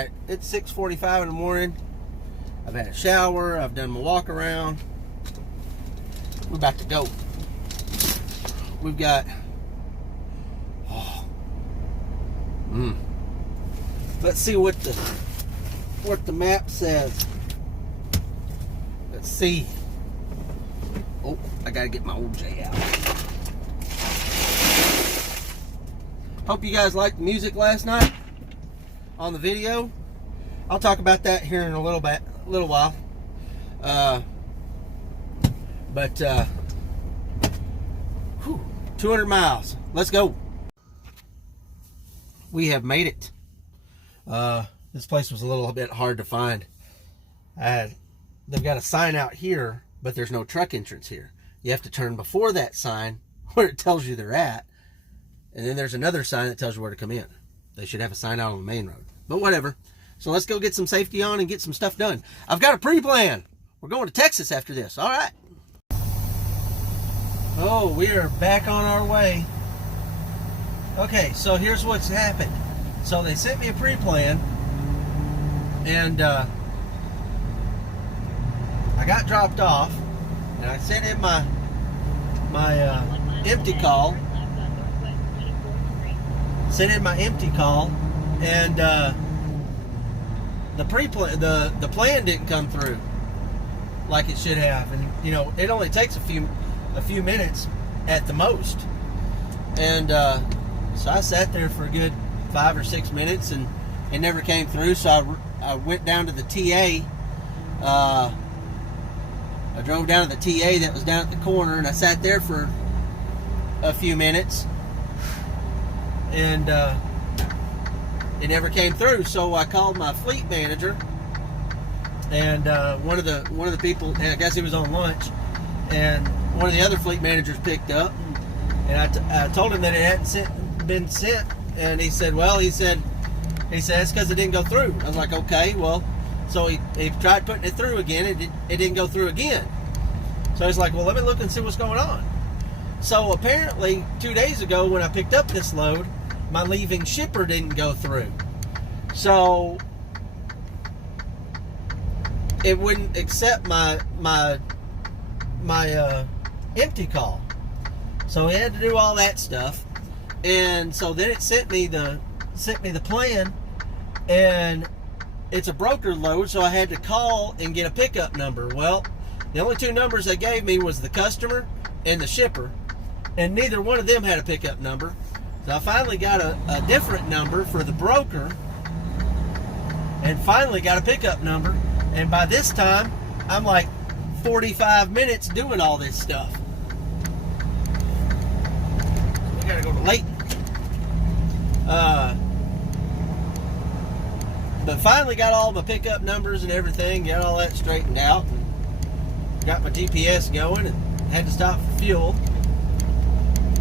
Alright, it's 6:45 in the morning. I've had a shower. I've done my walk around. We're about to go. We've got... Let's see what the map says. Let's see. Oh, I gotta get my OJ out. Hope you guys liked the music last night on the video. I'll talk about that here in a little while. 200 miles. Let's go. We have made it. This place was a little bit hard to find. They've got a sign out here, but there's no truck entrance here. You have to turn before that sign where it tells you they're at, and then there's another sign that tells you where to come in. They should have a sign out on the main road, but whatever. So let's go get some safety on and get some stuff done. I've got a pre-plan. We're going to Texas after this. All right. Oh, we are back on our way. Okay, so here's what's happened. So they sent me a pre-plan, and I got dropped off, and I sent in my empty call. Sent in my empty call, and the plan didn't come through like it should have. And you know, it only takes a few minutes at the most. And so I sat there for a good 5 or 6 minutes, and it never came through. So I went down to the TA. I drove down to the TA that was down at the corner, and I sat there for a few minutes, and it never came through. So I called my fleet manager, and one of the people, I guess he was on lunch, and one of the other fleet managers picked up, and I told him that it hadn't been sent, and he said it's because it didn't go through. I was like, okay, well, so he tried putting it through again, and it didn't go through again. So he's like, well, let me look and see what's going on. So apparently 2 days ago when I picked up this load, my leaving shipper didn't go through. So it wouldn't accept my empty call. So he had to do all that stuff. And so then it sent me the plan, and it's a broker load, so I had to call and get a pickup number. Well, the only two numbers they gave me was the customer and the shipper, and neither one of them had a pickup number. So I finally got a different number for the broker, and finally got a pickup number. And by this time, I'm like 45 minutes doing all this stuff. We gotta go to Layton. But finally got all my pickup numbers and everything, got all that straightened out, and got my GPS going, and had to stop for fuel.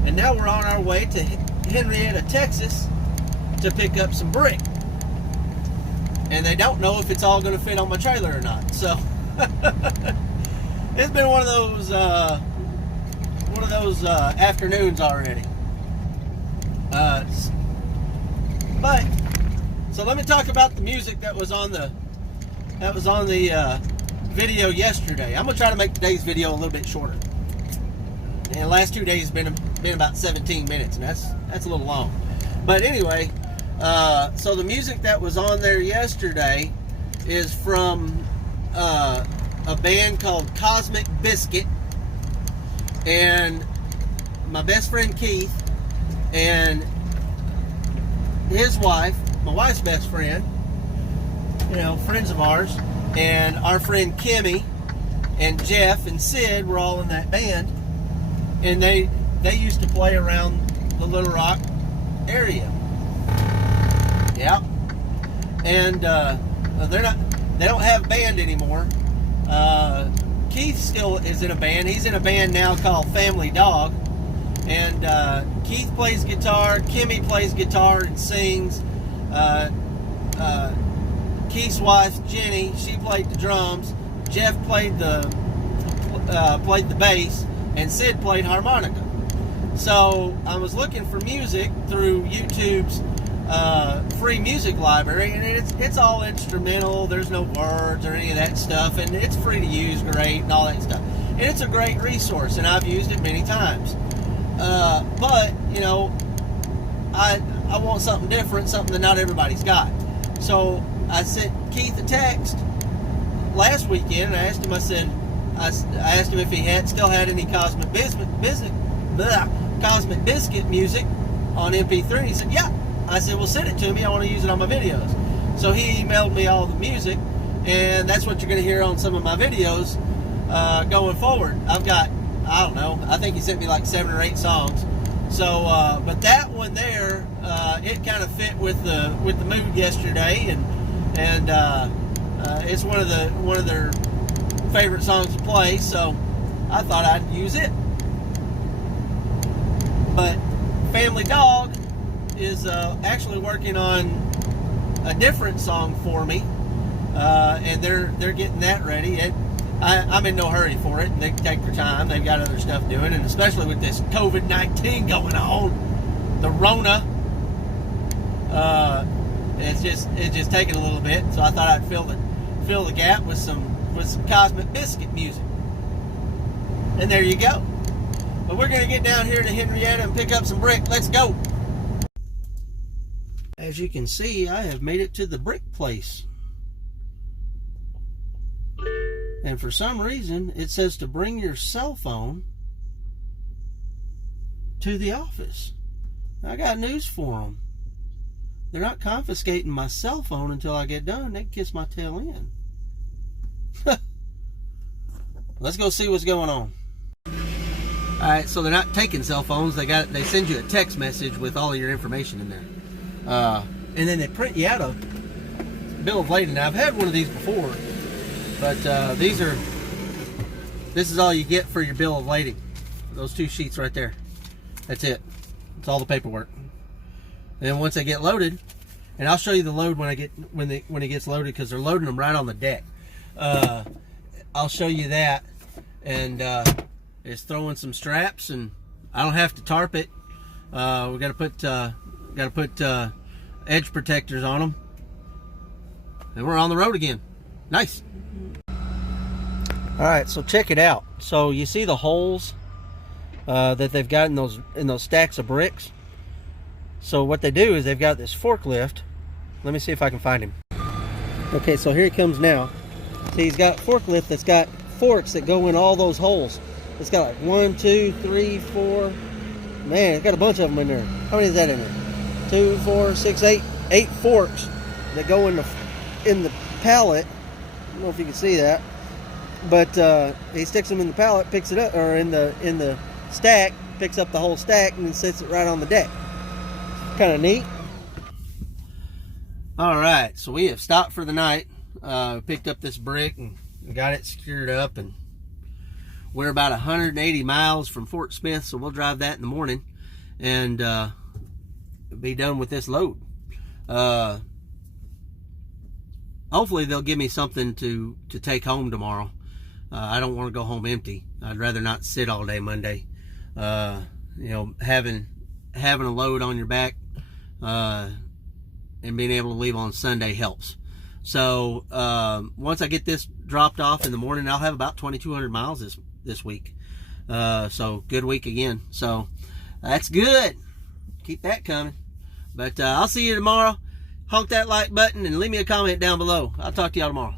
And now we're on our way to Henrietta, Texas to pick up some brick. And they don't know if it's all going to fit on my trailer or not. So it's been one of those afternoons already. But so let me talk about the music that was on the video yesterday. I'm gonna try to make today's video a little bit shorter. And the last 2 days been about 17 minutes, and that's a little long. But anyway, so the music that was on there yesterday is from a band called Cosmic Biscuit, and my best friend Keith and his wife, my wife's best friend, you know, friends of ours, and our friend Kimmy and Jeff and Sid were all in that band, and they used to play around the Little Rock area. Yeah. And they don't have a band anymore. Keith still is in a band. He's in a band now called Family Dog. And Keith plays guitar, Kimmy plays guitar and sings. Keith's wife, Jenny, she played the drums. Jeff played the bass, and Sid played harmonica. So I was looking for music through YouTube's free music library, and it's all instrumental. There's no words or any of that stuff, and it's free to use, great, and all that stuff. And it's a great resource, and I've used it many times. But you know, I want something different, something that not everybody's got. So I sent Keith a text last weekend, and I asked him. I asked him if he still had any Cosmic Biscuit music on MP3. And he said, yeah. I said, well, send it to me. I want to use it on my videos. So he emailed me all the music, and that's what you're going to hear on some of my videos going forward. I've got, I don't know, I think he sent me like 7 or 8 songs. So, but that one there, it kind of fit with the mood yesterday, and it's one of their favorite songs to play. So I thought I'd use it. But Family Dog is actually working on a different song for me, and they're getting that ready. I'm in no hurry for it. They can take their time. They've got other stuff doing, and especially with this COVID-19 going on, the Rona, it's just taking a little bit. So I thought I'd fill the gap with some Cosmic Biscuit music. And there you go. But we're gonna get down here to Henrietta and pick up some brick. Let's go. As you can see, I have made it to the brick place. And for some reason, it says to bring your cell phone to the office. I got news for them. They're not confiscating my cell phone until I get done. They can kiss my tail in. Let's go see what's going on. Alright, so they're not taking cell phones. They send you a text message with all of your information in there. And then they print you out a bill of lading. Now, I've had one of these before, but this is all you get for your bill of lading. Those 2 sheets right there. That's it. It's all the paperwork. And then once they get loaded, and I'll show you the load when it gets loaded, because they're loading them right on the deck. I'll show you that, and it's throwing some straps, and I don't have to tarp it. We got to put edge protectors on them, and we're on the road again. Nice. All right, so check it out. So you see the holes that they've got in those stacks of bricks. So what they do is they've got this forklift. Let me see if I can find him. Okay, so here he comes now. See, he's got a forklift that's got forks that go in all those holes. It's got like 1, 2, 3, 4. Man, it's got a bunch of them in there. How many is that in there? 2, 4, 6, 8. 8 forks that go in the pallet. I don't know if you can see that, but he sticks them in the pallet, picks it up, or in the stack, picks up the whole stack, and then sets it right on the deck. Kind of neat. All right, so we have stopped for the night. Picked up this brick and got it secured up, and we're about 180 miles from Fort Smith, so we'll drive that in the morning and be done with this load. Hopefully they'll give me something to take home tomorrow. I don't want to go home empty. I'd rather not sit all day Monday. You know, having a load on your back and being able to leave on Sunday helps. So once I get this dropped off in the morning, I'll have about 2,200 miles this week. So good week again. So that's good. Keep that coming. But I'll see you tomorrow. Honk that like button and leave me a comment down below. I'll talk to y'all tomorrow.